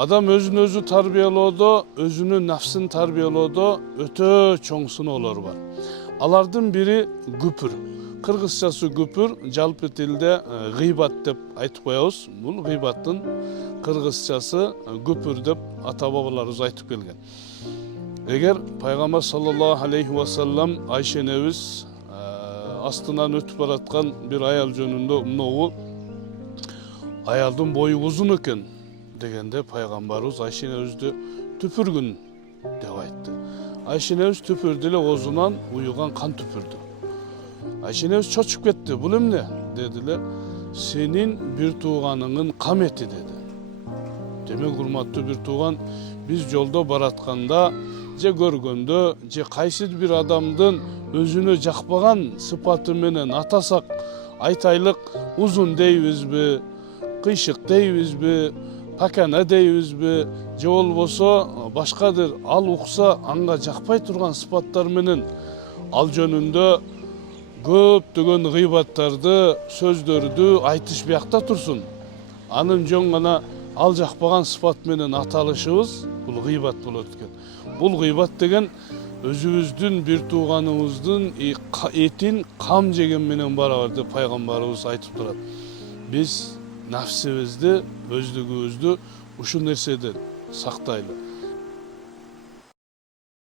Adam özünü özü tarbiyalooda, özünün nafsını tarbiyalooda ötö çoң сыноолор бар. Алардын бири күпүр. Кыргызчасы күпүр, жалпы тилде гыйбат деп айтып коебуз. Бул гыйбаттын кыргызчасы күпүр деп ата-бабаларыбыз айтып келген. Эгер пайгамбар саллаллаху алейхи ва саллам Айша энебиз астынан өтүп бараткан бир аял жөнүндө мыногу аялдын бою узун экен дегенде пайгамбарыбыз Айша энебизди түпүргүн деп айтты. Айша энебиз түпүрдү эле оозунан уюган кан түпүрдү. Айша энебиз чочуп кетти. Бул эмне? Деди эле. Сенин бир тууганыңдын кам эти деди. Демек урматтуу бир тууган, биз жолдо баратканда же көргөндө же кайсыдыр бир адамдын өзүнө жакпаган сыпаты менен атасак, айтайлык узун дейбизби, кыйшык дейбизби, пакана дейбизби, же болбосо башкадыр ал укса анга жакпай турган сыпаттар менен ал жөнүндө көптөгөн гыйбаттарды, сөздөрдү айтыш биякта турсун. Анын жөн гана ал жакпаган сыпат менен аталышыбыз бул гыйбат болот экен. Бул гыйбат деген өзүбүздүн бир тууганыбыздын этин кам жеген менен барабар деп пайгамбарыбыз айтып турат. Биз нафсибизди, өздүгүбүздү ушул нерседен сактайлы.